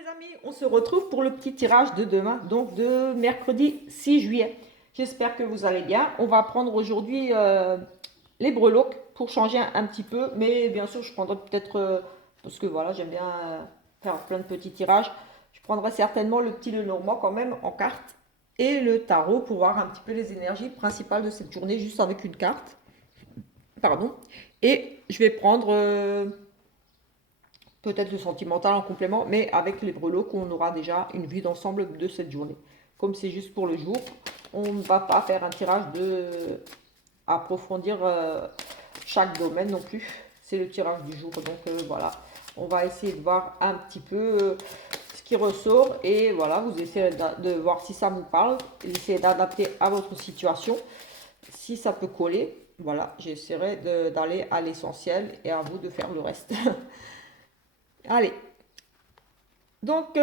Les amis, on se retrouve pour le petit tirage de demain, donc de mercredi 6 juillet. J'espère que vous allez bien. On va prendre aujourd'hui les breloques pour changer un petit peu, mais bien sûr je prendrai peut-être, parce que voilà, j'aime bien faire plein de petits tirages, je prendrai certainement le petit Lenormand quand même en carte et le tarot pour voir un petit peu les énergies principales de cette journée juste avec une carte. Pardon. Et je vais prendre peut-être le sentimental en complément, mais avec les breloques, on aura déjà une vue d'ensemble de cette journée. Comme c'est juste pour le jour, on ne va pas faire un tirage de approfondir chaque domaine non plus. C'est le tirage du jour, donc voilà. On va essayer de voir un petit peu ce qui ressort et voilà, vous essayez de voir si ça vous parle, essayez d'adapter à votre situation. Si ça peut coller, voilà, j'essaierai d'aller à l'essentiel et à vous de faire le reste. Allez, donc,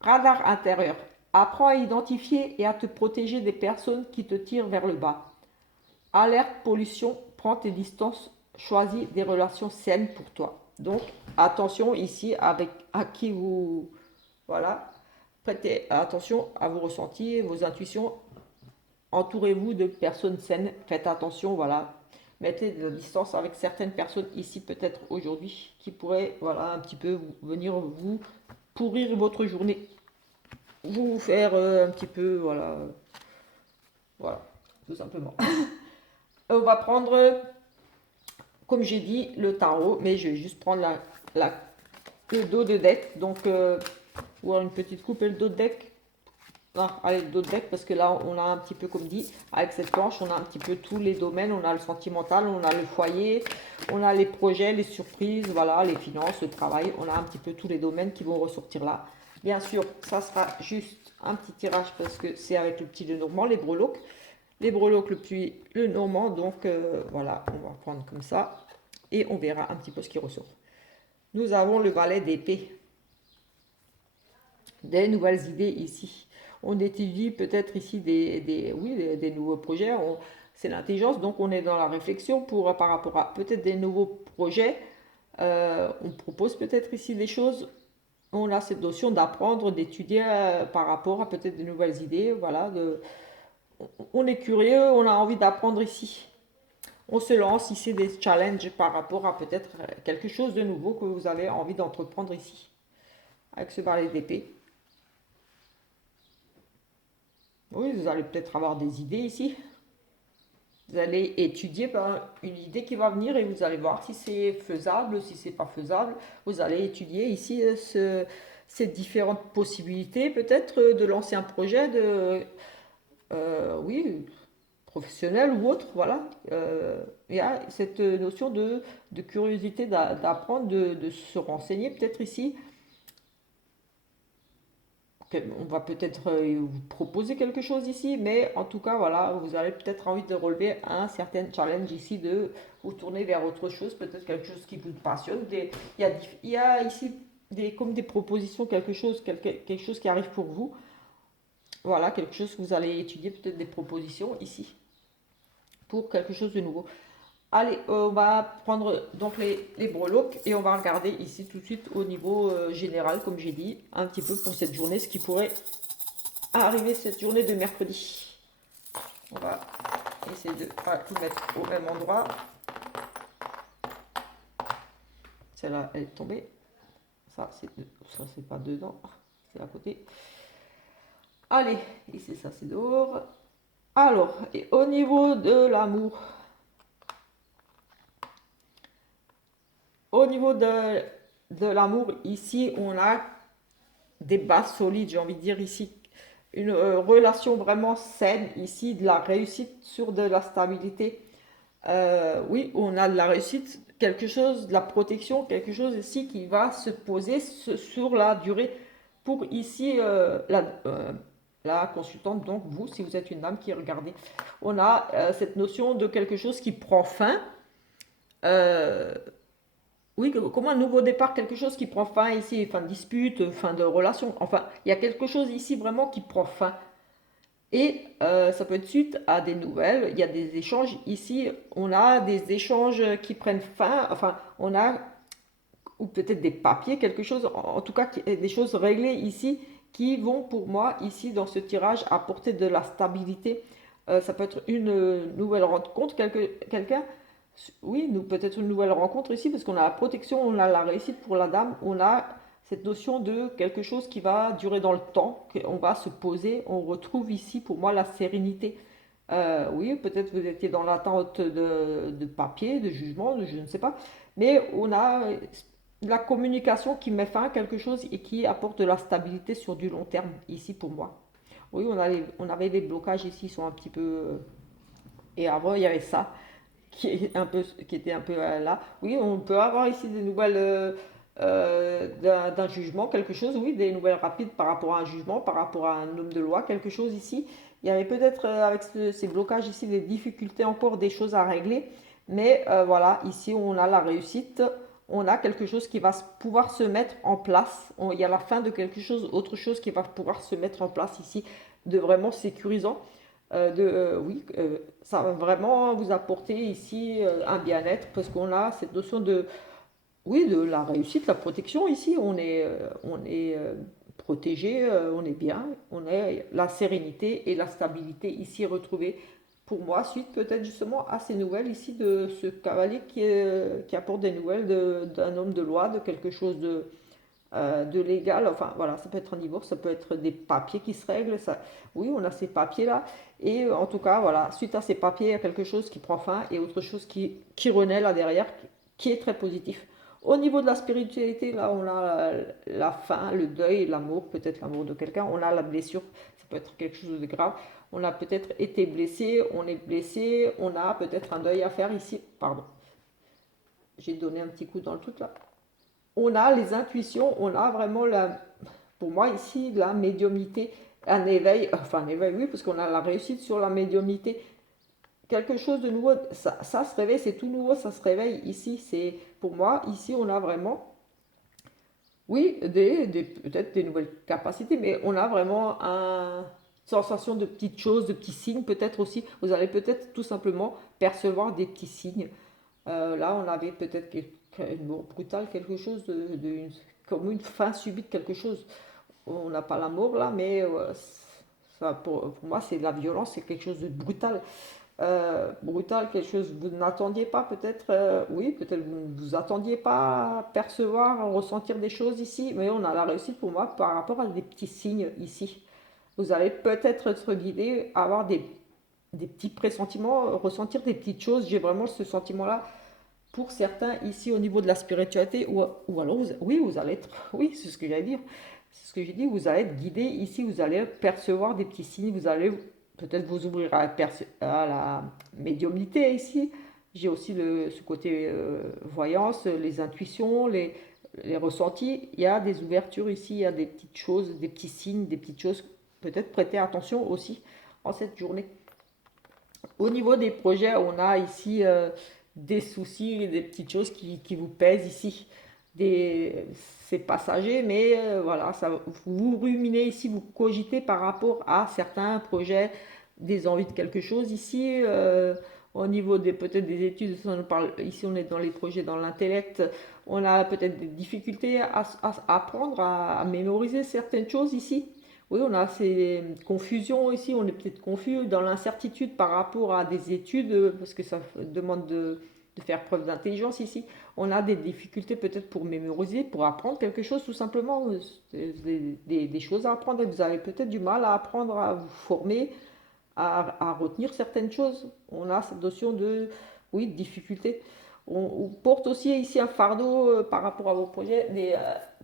radar intérieur. Apprends à identifier et à te protéger des personnes qui te tirent vers le bas. Alerte pollution, prends tes distances, choisis des relations saines pour toi. Donc, attention ici avec à qui vous... Voilà, prêtez attention à vos ressentis, vos intuitions. Entourez-vous de personnes saines. Faites attention, voilà. Mettez de la distance avec certaines personnes ici, peut-être aujourd'hui, qui pourraient, voilà, un petit peu venir vous pourrir votre journée, vous faire un petit peu, voilà, voilà, tout simplement. On va prendre, comme j'ai dit, le tarot, mais je vais juste prendre le dos de deck, donc, ou une petite coupe et le dos de deck. Non, allez, le dos de deck, parce que là, on a un petit peu, comme dit, avec cette planche, on a un petit peu tous les domaines, on a le sentimental, on a le foyer, on a les projets, les surprises, voilà, les finances, le travail, on a un petit peu tous les domaines qui vont ressortir là. Bien sûr, ça sera juste un petit tirage parce que c'est avec le petit Lenormand, les breloques le petit Lenormand, donc voilà, on va prendre comme ça et on verra un petit peu ce qui ressort. Nous avons le valet d'épée, des nouvelles idées ici. On étudie peut-être ici des nouveaux projets. C'est l'intelligence, donc on est dans la réflexion par rapport à peut-être des nouveaux projets. On propose peut-être ici des choses. On a cette notion d'apprendre, d'étudier par rapport à peut-être de nouvelles idées. Voilà, on est curieux, on a envie d'apprendre ici. On se lance ici des challenges par rapport à peut-être quelque chose de nouveau que vous avez envie d'entreprendre ici, avec ce balai d'épée. Oui, vous allez peut-être avoir des idées ici. Vous allez étudier une idée qui va venir et vous allez voir si c'est faisable, si c'est pas faisable. Vous allez étudier ici ces différentes possibilités, peut-être de lancer un projet oui, professionnel ou autre. Voilà. Il y a cette notion de curiosité d'apprendre, de se renseigner peut-être ici. On va peut-être vous proposer quelque chose ici, mais en tout cas, voilà, vous avez peut-être envie de relever un certain challenge ici, de vous tourner vers autre chose, peut-être quelque chose qui vous passionne. Il y a ici comme des propositions, quelque chose qui arrive pour vous. Voilà, quelque chose que vous allez étudier, peut-être des propositions ici, pour quelque chose de nouveau. Allez, on va prendre donc les breloques et on va regarder ici tout de suite au niveau général, comme j'ai dit, un petit peu pour cette journée, ce qui pourrait arriver cette journée de mercredi. On va essayer de pas tout mettre au même endroit. Celle-là, elle est tombée. Ça, c'est pas dedans. C'est à côté. Allez, ici, ça, c'est dehors. Alors, et au niveau de l'amour. Au niveau de l'amour, ici, on a des bases solides, j'ai envie de dire ici. Une relation vraiment saine, ici, de la réussite sur de la stabilité. Oui, on a de la réussite, quelque chose, de la protection, quelque chose ici qui va se poser sur la durée. Pour ici, la consultante, donc vous, si vous êtes une dame qui regardez, on a cette notion de quelque chose qui prend fin. Euh, oui, comme un nouveau départ, quelque chose qui prend fin ici, fin de dispute, fin de relation. Enfin, il y a quelque chose ici vraiment qui prend fin. Et ça peut être suite à des nouvelles, il y a des échanges. Ici, on a des échanges qui prennent fin. Enfin, on a ou peut-être des papiers, quelque chose, en tout cas des choses réglées ici qui vont pour moi ici dans ce tirage apporter de la stabilité. Ça peut être une nouvelle rencontre, quelqu'un, oui, nous peut-être une nouvelle rencontre ici parce qu'on a la protection, on a la réussite pour la dame, on a cette notion de quelque chose qui va durer dans le temps, qu'on va se poser, on retrouve ici pour moi la sérénité. Oui, peut-être vous étiez dans l'attente de papier, de jugement, je ne sais pas, mais on a de la communication qui met fin à quelque chose et qui apporte de la stabilité sur du long terme ici pour moi. Oui, on avait des blocages ici, ils sont un petit peu... et avant, il y avait ça qui était un peu là. Oui, on peut avoir ici des nouvelles d'un jugement, quelque chose, oui, des nouvelles rapides par rapport à un jugement, par rapport à un homme de loi, quelque chose ici. Il y avait peut-être avec ces blocages ici des difficultés encore, des choses à régler, mais voilà, ici on a la réussite, on a quelque chose qui va pouvoir se mettre en place. Il y a la fin de quelque chose, autre chose qui va pouvoir se mettre en place ici, de vraiment sécurisant. Oui, ça va vraiment vous apporter ici un bien-être parce qu'on a cette notion de, oui, de la réussite, la protection ici. On est protégé, on est bien, on est la sérénité et la stabilité ici retrouvée. Pour moi, suite peut-être justement à ces nouvelles ici de ce cavalier qui apporte des nouvelles d'un homme de loi, de quelque chose de légal, enfin voilà, ça peut être un divorce, ça peut être des papiers qui se règlent, ça, oui, on a ces papiers-là, et en tout cas, voilà, suite à ces papiers, il y a quelque chose qui prend fin et autre chose qui renaît là derrière, qui est très positif. Au niveau de la spiritualité, là, on a la fin, le deuil, l'amour, peut-être l'amour de quelqu'un, on a la blessure, ça peut être quelque chose de grave, on a peut-être été blessé, on est blessé, on a peut-être un deuil à faire ici, pardon, j'ai donné un petit coup dans le truc là, on a les intuitions, on a vraiment pour moi ici la médiumnité, un éveil, enfin un éveil oui, parce qu'on a la réussite sur la médiumnité, quelque chose de nouveau, ça se réveille, c'est tout nouveau, ça se réveille ici, c'est pour moi, ici on a vraiment, oui, peut-être des nouvelles capacités, mais on a vraiment une sensation de petites choses, de petits signes, peut-être aussi, vous allez peut-être tout simplement percevoir des petits signes. Là, on avait peut-être une mort brutale, quelque chose comme une fin subite, quelque chose. On n'a pas la mort là, mais ça, pour moi, c'est de la violence, c'est quelque chose de brutal. Brutal, quelque chose que vous n'attendiez pas, peut-être, oui, peut-être vous ne vous attendiez pas à percevoir, à ressentir des choses ici, mais on a la réussite pour moi par rapport à des petits signes ici. Vous allez peut-être être guidé, avoir des petits pressentiments, ressentir des petites choses. J'ai vraiment ce sentiment-là pour certains ici au niveau de la spiritualité, ou alors oui, vous allez être, oui, c'est ce que j'allais dire, c'est ce que j'ai dit, vous allez être guidé ici, vous allez percevoir des petits signes, vous allez peut-être vous ouvrir à la médiumnité ici. J'ai aussi ce côté voyance, les intuitions, les ressentis. Il y a des ouvertures ici, il y a des petites choses, des petits signes, des petites choses. Peut-être prêter attention aussi en cette journée. Au niveau des projets, on a ici des soucis, des petites choses qui vous pèsent ici. C'est passager, mais voilà, ça, vous ruminez ici, vous cogitez par rapport à certains projets, des envies de quelque chose ici. Au niveau peut-être des études, on parle, ici on est dans les projets dans l'intellect, on a peut-être des difficultés à apprendre, à mémoriser certaines choses ici. Oui, on a ces confusions ici, on est peut-être confus dans l'incertitude par rapport à des études, parce que ça demande de faire preuve d'intelligence ici. On a des difficultés peut-être pour mémoriser, pour apprendre quelque chose tout simplement, des choses à apprendre. Vous avez peut-être du mal à apprendre, à vous former, à retenir certaines choses. On a cette notion de, oui, de difficulté. On porte aussi ici un fardeau par rapport à vos projets,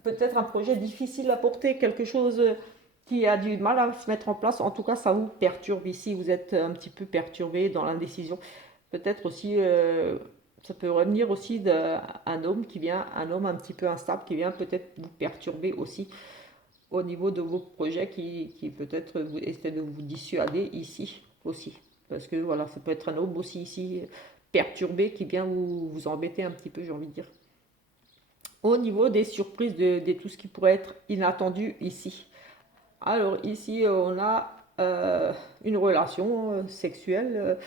peut-être un projet difficile à porter, quelque chose qui a du mal à se mettre en place. En tout cas, ça vous perturbe ici. Vous êtes un petit peu perturbé dans l'indécision. Peut-être aussi, ça peut revenir aussi d'un homme qui vient, un homme un petit peu instable qui vient peut-être vous perturber aussi au niveau de vos projets qui peut-être essaie de vous dissuader ici aussi. Parce que voilà, ça peut être un homme aussi ici perturbé qui vient vous embêter un petit peu, j'ai envie de dire. Au niveau des surprises, de tout ce qui pourrait être inattendu ici. Alors ici, on a une relation sexuelle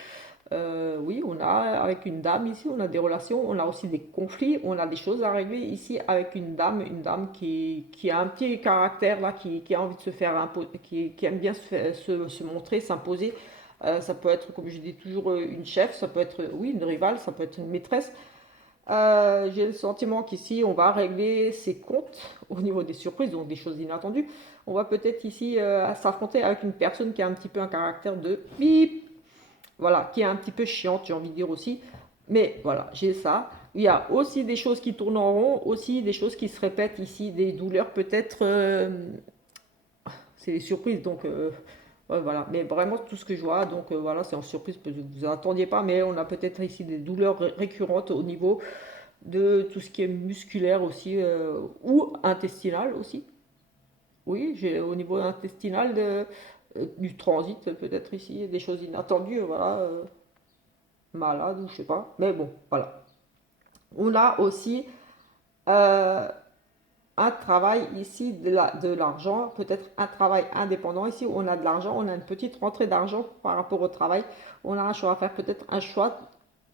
Oui, on a avec une dame ici, on a des relations, on a aussi des conflits, on a des choses à régler ici avec une dame qui a un petit caractère là, qui a envie de se faire qui aime bien se montrer, s'imposer. Ça peut être, comme je dis toujours, une chef, ça peut être, oui, une rivale, ça peut être une maîtresse. J'ai le sentiment qu'ici, on va régler ses comptes au niveau des surprises, donc des choses inattendues. On va peut-être ici s'affronter avec une personne qui a un petit peu un caractère de bip, voilà, qui est un petit peu chiante, j'ai envie de dire aussi. Mais voilà, j'ai ça. Il y a aussi des choses qui tournent en rond, aussi des choses qui se répètent ici, des douleurs peut-être. C'est des surprises, donc ouais, voilà. Mais vraiment tout ce que je vois, donc voilà, c'est en surprise parce que vous n'attendiez pas, mais on a peut-être ici des douleurs récurrentes au niveau de tout ce qui est musculaire aussi, ou intestinal aussi. Oui, j'ai au niveau intestinal du transit peut-être ici, des choses inattendues, voilà. Malade ou je sais pas. Mais bon, voilà. On a aussi euh, un travail ici, de l'argent, peut-être un travail indépendant. Ici, on a de l'argent, on a une petite rentrée d'argent par rapport au travail. On a un choix à faire, peut-être un choix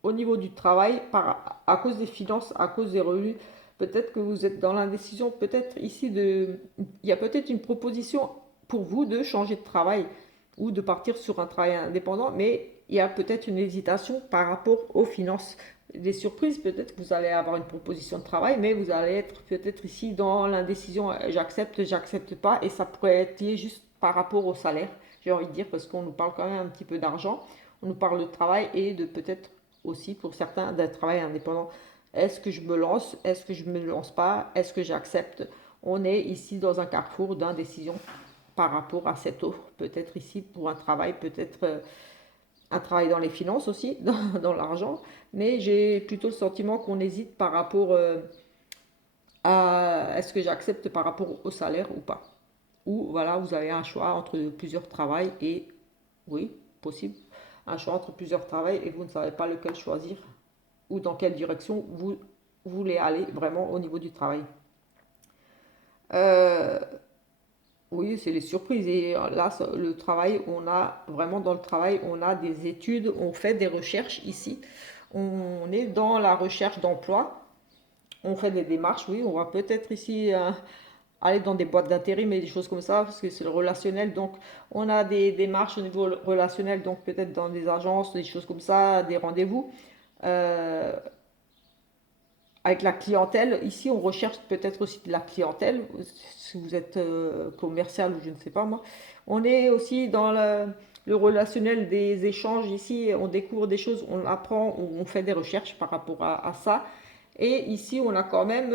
au niveau du travail à cause des finances, à cause des revenus. Peut-être que vous êtes dans l'indécision, peut-être ici, il y a peut-être une proposition pour vous de changer de travail ou de partir sur un travail indépendant, mais il y a peut-être une hésitation par rapport aux finances. Des surprises, peut-être que vous allez avoir une proposition de travail, mais vous allez être peut-être ici dans l'indécision, j'accepte, j'accepte pas, et ça pourrait être lié juste par rapport au salaire, j'ai envie de dire, parce qu'on nous parle quand même un petit peu d'argent, on nous parle de travail et de peut-être aussi pour certains d'un travail indépendant. Est-ce que je me lance? Est-ce que je ne me lance pas? Est-ce que j'accepte? On est ici dans un carrefour d'indécision par rapport à cette offre, peut-être ici pour un travail, peut-être un travail dans les finances aussi, dans l'argent, mais j'ai plutôt le sentiment qu'on hésite par rapport à est-ce que j'accepte par rapport au salaire ou pas. Ou voilà, vous avez un choix entre plusieurs travails et oui, possible, un choix entre plusieurs travails et vous ne savez pas lequel choisir ou dans quelle direction vous voulez aller vraiment au niveau du travail. Euh, Oui, c'est les surprises. Et là, le travail, on a vraiment dans le travail, on a des études, on fait des recherches ici. On est dans la recherche d'emploi. On fait des démarches, oui. On va peut-être ici aller dans des boîtes d'intérim et des choses comme ça, parce que c'est le relationnel. Donc, on a des démarches au niveau relationnel, donc peut-être dans des agences, des choses comme ça, des rendez-vous. Euh, avec la clientèle, ici on recherche peut-être aussi de la clientèle, si vous êtes commercial ou je ne sais pas moi. On est aussi dans le relationnel des échanges ici, on découvre des choses, on apprend, on fait des recherches par rapport à ça. Et ici on a quand même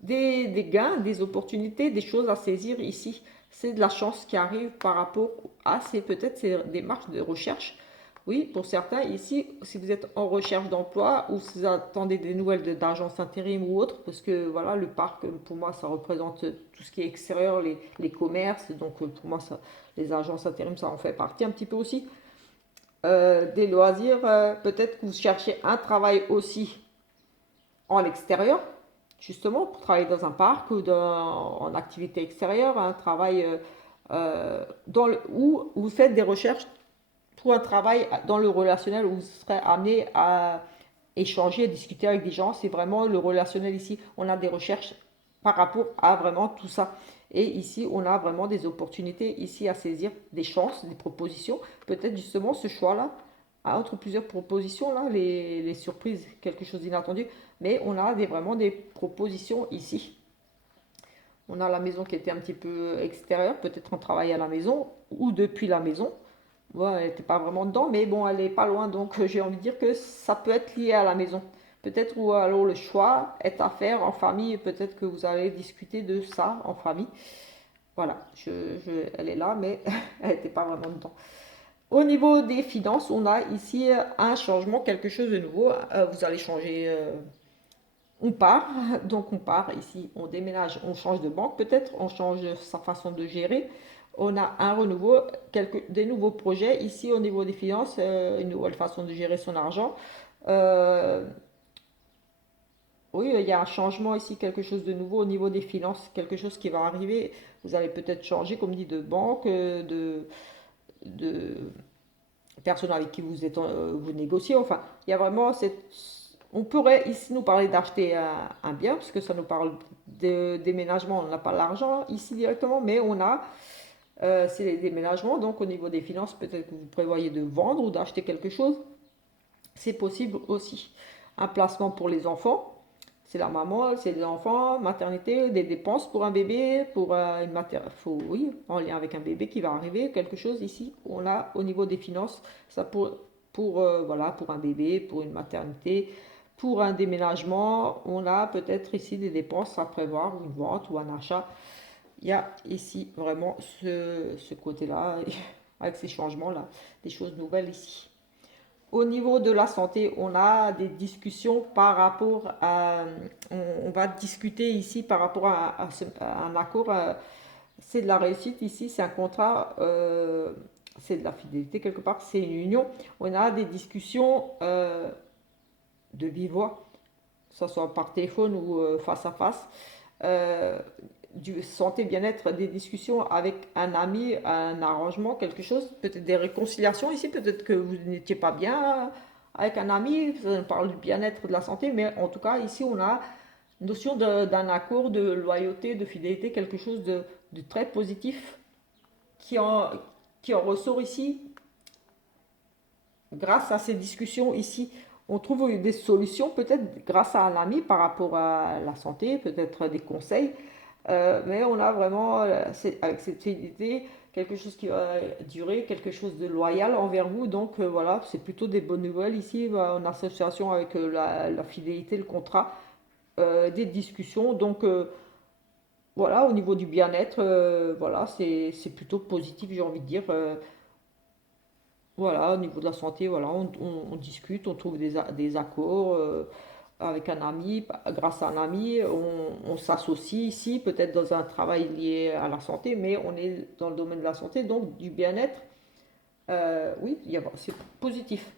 des gains, des opportunités, des choses à saisir ici. C'est de la chance qui arrive par rapport à peut-être ces démarches de recherche. Oui, pour certains, ici, si vous êtes en recherche d'emploi ou si vous attendez des nouvelles d'agence intérim ou autre, parce que voilà, le parc, pour moi, ça représente tout ce qui est extérieur, les commerces, donc pour moi, ça, les agences intérim, ça en fait partie un petit peu aussi. Des loisirs, peut-être que vous cherchez un travail aussi en extérieur, justement, pour travailler dans un parc ou en activité extérieure, un travail où vous faites des recherches pour un travail dans le relationnel où vous serez amené à échanger, à discuter avec des gens. C'est vraiment le relationnel ici. On a des recherches par rapport à vraiment tout ça. Et ici, on a vraiment des opportunités ici à saisir, des chances, des propositions. Peut-être justement ce choix-là, entre plusieurs propositions, là, les surprises, quelque chose d'inattendu. Mais on a vraiment des propositions ici. On a la maison qui était un petit peu extérieure, peut-être on travaille à la maison ou depuis la maison. Bon, elle n'était pas vraiment dedans, mais bon, elle est pas loin, donc j'ai envie de dire que ça peut être lié à la maison. Peut-être ou alors le choix est à faire en famille, peut-être que vous allez discuter de ça en famille. Voilà, elle est là, mais elle n'était pas vraiment dedans. Au niveau des finances, on a ici un changement, quelque chose de nouveau. Vous allez changer, on part, donc on part ici, on déménage, on change de banque peut-être, on change sa façon de gérer. On a un renouveau, des nouveaux projets ici au niveau des finances, une nouvelle façon de gérer son argent. Euh, oui, il y a un changement ici, quelque chose de nouveau au niveau des finances, quelque chose qui va arriver. Vous allez peut-être changer, comme dit, de banque, de personne avec qui vous êtes, vous négociez. Enfin, il y a vraiment cette... On pourrait ici nous parler d'acheter un bien, parce que ça nous parle de déménagement. On n'a pas l'argent ici directement, mais on a, c'est les déménagements. Donc au niveau des finances, peut-être que vous prévoyez de vendre ou d'acheter quelque chose. C'est possible aussi. Un placement pour les enfants. C'est la maman, c'est les enfants, maternité, des dépenses pour un bébé, pour une maternité, oui, en lien avec un bébé qui va arriver, quelque chose ici. On a au niveau des finances, ça voilà, pour un bébé, pour une maternité, pour un déménagement, on a peut-être ici des dépenses à prévoir, une vente ou un achat. Il y a ici vraiment ce côté-là, avec ces changements-là, des choses nouvelles ici. Au niveau de la santé, on a des discussions par rapport à... On va discuter ici par rapport à un accord. C'est de la réussite ici, c'est un contrat, c'est de la fidélité quelque part, c'est une union. On a des discussions de vive voix, que ce soit par téléphone ou face à face. Euh, du santé bien-être, des discussions avec un ami, un arrangement, quelque chose, peut-être des réconciliations ici, peut-être que vous n'étiez pas bien avec un ami, on parle du bien-être, de la santé, mais en tout cas ici on a une notion d'un accord, de loyauté, de fidélité, quelque chose de très positif qui en, qui en ressort ici grâce à ces discussions ici. On trouve des solutions peut-être grâce à un ami par rapport à la santé, peut-être des conseils. Mais on a vraiment, avec cette fidélité, quelque chose qui va durer, quelque chose de loyal envers vous. Donc voilà, c'est plutôt des bonnes nouvelles ici, en association avec la fidélité, le contrat, des discussions. Donc voilà, au niveau du bien-être, voilà, c'est plutôt positif, j'ai envie de dire. Voilà, au niveau de la santé, voilà, on discute, on trouve des accords avec un ami, grâce à un ami, on s'associe ici, peut-être dans un travail lié à la santé, mais on est dans le domaine de la santé, donc du bien-être. Oui, c'est positif.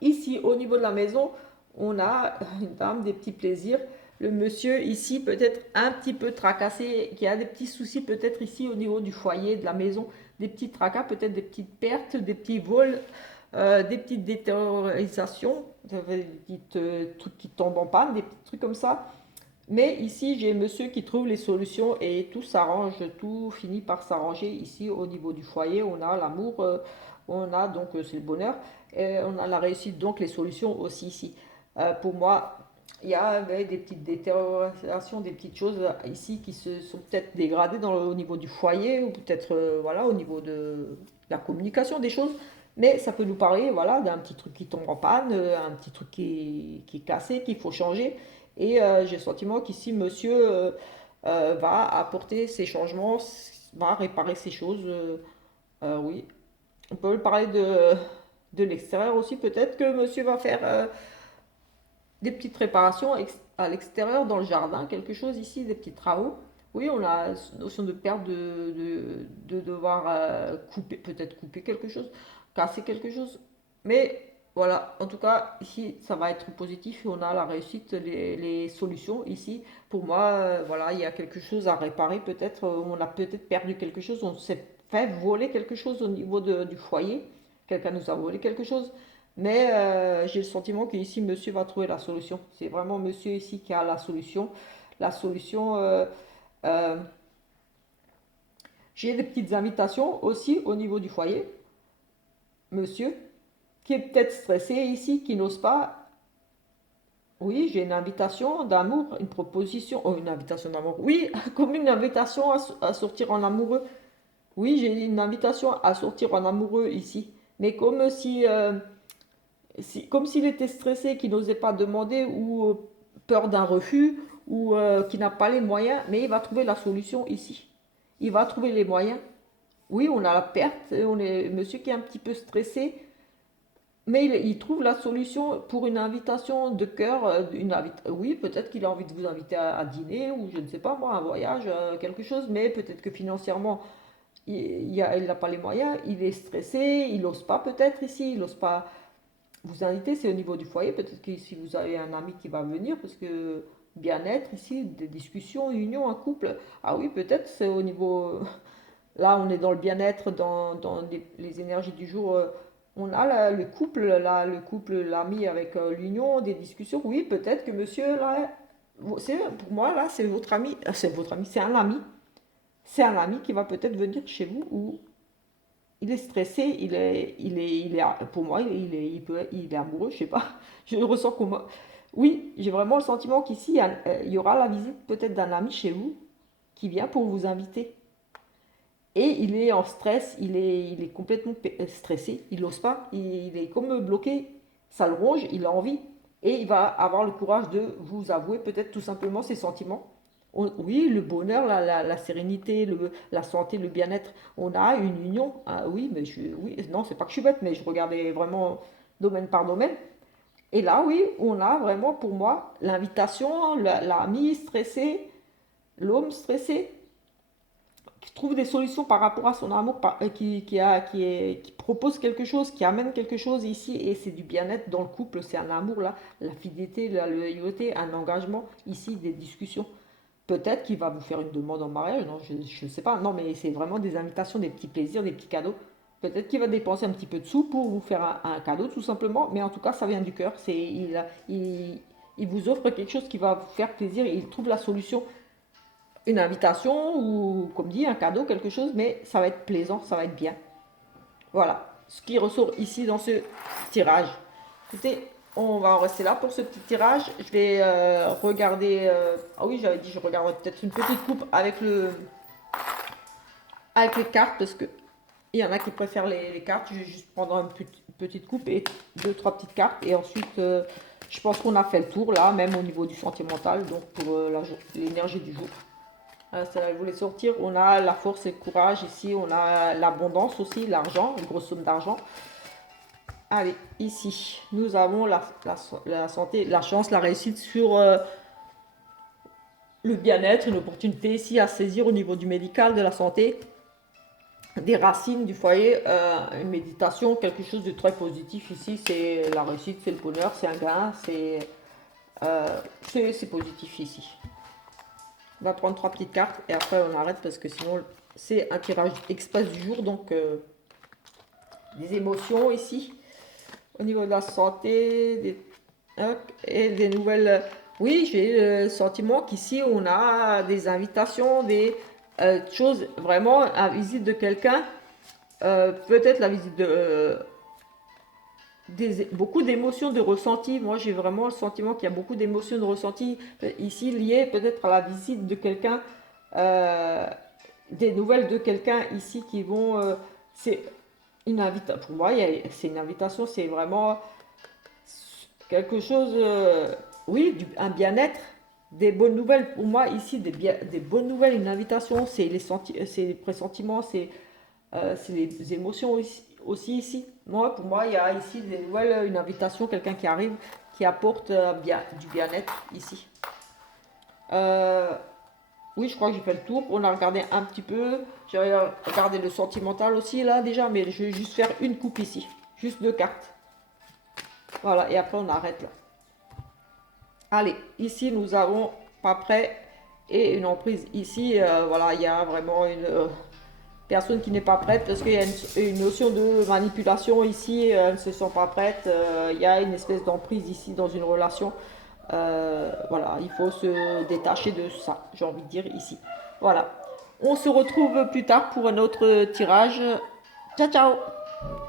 Ici, au niveau de la maison, on a une dame, des petits plaisirs. Le monsieur ici peut-être un petit peu tracassé, qui a des petits soucis peut-être ici au niveau du foyer, de la maison, des petits tracas, peut-être des petites pertes, des petits vols, des petites détériorisations, des petits trucs qui tombent en panne, des petits trucs comme ça. Mais ici, j'ai monsieur qui trouve les solutions et tout s'arrange, tout finit par s'arranger. Ici, au niveau du foyer, on a l'amour, on a donc, c'est le bonheur, et on a la réussite, donc les solutions aussi ici. Pour moi, il y a des petites détériorations, des petites choses ici qui se sont peut-être dégradées au niveau du foyer ou peut-être voilà, au niveau de la communication des choses. Mais ça peut nous parler voilà, d'un petit truc qui tombe en panne, un petit truc qui est cassé, qu'il faut changer. Et j'ai le sentiment qu'ici, monsieur va apporter ces changements, va réparer ces choses. Oui, on peut parler de l'extérieur aussi. Peut-être que monsieur va faire des petites réparations à l'extérieur, dans le jardin, quelque chose ici, des petits travaux. Oui, on a la notion de perte de devoir couper, peut-être couper quelque chose, casser quelque chose. Mais voilà, en tout cas, ici, ça va être positif et on a la réussite, les solutions ici. Pour moi, voilà, il y a quelque chose à réparer, peut-être, on a peut-être perdu quelque chose, on s'est fait voler quelque chose au niveau du foyer. Quelqu'un nous a volé quelque chose. Mais j'ai le sentiment qu'ici, monsieur va trouver la solution. C'est vraiment monsieur ici qui a la solution. La solution, euh, j'ai des petites invitations aussi au niveau du foyer. Monsieur, qui est peut-être stressé ici, qui n'ose pas. Oui, j'ai une invitation d'amour, une proposition. Oh, une invitation d'amour. Oui, comme une invitation à sortir en amoureux. Oui, j'ai une invitation à sortir en amoureux ici. Mais comme comme s'il était stressé, qu'il n'osait pas demander ou peur d'un refus ou qu'il n'a pas les moyens, mais il va trouver la solution ici. Il va trouver les moyens. Oui, on a la perte, on est monsieur qui est un petit peu stressé, mais il trouve la solution pour une invitation de cœur. Oui, peut-être qu'il a envie de vous inviter à dîner ou je ne sais pas moi, un voyage, quelque chose, mais peut-être que financièrement, il n'a pas les moyens, il est stressé, il n'ose pas peut-être ici, il n'ose pas vous inviter, c'est au niveau du foyer. Peut-être que si vous avez un ami qui va venir, parce que bien-être ici, des discussions, union, un couple. Ah oui, peut-être c'est au niveau. Là, on est dans le bien-être, dans les énergies du jour. On a là, le couple, l'ami avec l'union, des discussions. Oui, peut-être que monsieur, là, pour moi, là, c'est votre ami, c'est votre ami, c'est un ami. C'est un ami qui va peut-être venir chez vous où il est stressé, pour moi, il est amoureux, je sais pas. Je le ressens comme, oui, j'ai vraiment le sentiment qu'ici, il y aura la visite peut-être d'un ami chez vous qui vient pour vous inviter. Et il est en stress, il est complètement stressé, il n'ose pas, il est comme bloqué, ça le ronge, il a envie. Et il va avoir le courage de vous avouer peut-être tout simplement ses sentiments. Oui, le bonheur, la sérénité, la santé, le bien-être, on a une union. Ah, oui, mais oui, non, c'est pas que je suis bête, mais je regardais vraiment domaine par domaine. Et là, oui, on a vraiment pour moi l'invitation, l'ami stressé, l'homme stressé, qui trouve des solutions par rapport à son amour, qui propose quelque chose, qui amène quelque chose ici, et c'est du bien-être dans le couple, c'est un amour là, la fidélité, la loyauté, un engagement, ici des discussions. Peut-être qu'il va vous faire une demande en mariage, non, je ne sais pas, non, mais c'est vraiment des invitations, des petits plaisirs, des petits cadeaux. Peut-être qu'il va dépenser un petit peu de sous pour vous faire un cadeau tout simplement, mais en tout cas ça vient du cœur, il vous offre quelque chose qui va vous faire plaisir, et il trouve la solution, une invitation ou, comme dit, un cadeau, quelque chose, mais ça va être plaisant, ça va être bien. Voilà ce qui ressort ici dans ce tirage. Écoutez, on va en rester là pour ce petit tirage. Je vais regarder. Ah oui, j'avais dit je regarderais peut-être une petite coupe avec les cartes parce que il y en a qui préfèrent les cartes. Je vais juste prendre une petite coupe et deux, trois petites cartes. Et ensuite, je pense qu'on a fait le tour là, même au niveau du sentimental, donc pour l'énergie du jour. Ça, je voulais sortir. On a la force et le courage ici. On a l'abondance aussi, l'argent, une grosse somme d'argent. Allez, ici, nous avons la santé, la chance, la réussite sur le bien-être, une opportunité ici à saisir au niveau du médical, de la santé, des racines du foyer, une méditation, quelque chose de très positif ici. C'est la réussite, c'est le bonheur, c'est un gain, c'est positif ici. On va prendre trois petites cartes et après on arrête parce que sinon c'est un tirage express du jour. Donc des émotions ici au niveau de la santé et des nouvelles. Oui, j'ai le sentiment qu'ici on a des invitations, des choses vraiment, la visite de quelqu'un, peut-être la visite de beaucoup d'émotions, de ressentis. Moi, j'ai vraiment le sentiment qu'il y a beaucoup d'émotions, de ressentis ici liées peut-être à la visite de quelqu'un, euh, des nouvelles de quelqu'un ici qui vont. C'est une invitation. Pour moi, c'est une invitation, c'est vraiment quelque chose. Oui, un bien-être, des bonnes nouvelles. Pour moi, ici, des bonnes nouvelles, une invitation, c'est les pressentiments, c'est les émotions aussi ici. Moi, pour moi, il y a ici des nouvelles, une invitation, quelqu'un qui arrive, qui apporte du bien-être ici. Euh, oui, je crois que j'ai fait le tour. On a regardé un petit peu. J'ai regardé le sentimental aussi là déjà, mais je vais juste faire une coupe ici. Juste deux cartes. Voilà, et après on arrête là. Allez, ici nous avons pas prêt et une emprise ici. Voilà, il y a vraiment une personne qui n'est pas prête parce qu'il y a une notion de manipulation ici, elles ne se sont pas prêtes, il y a une espèce d'emprise ici dans une relation. Voilà, il faut se détacher de ça, j'ai envie de dire ici. Voilà, on se retrouve plus tard pour un autre tirage. Ciao ciao.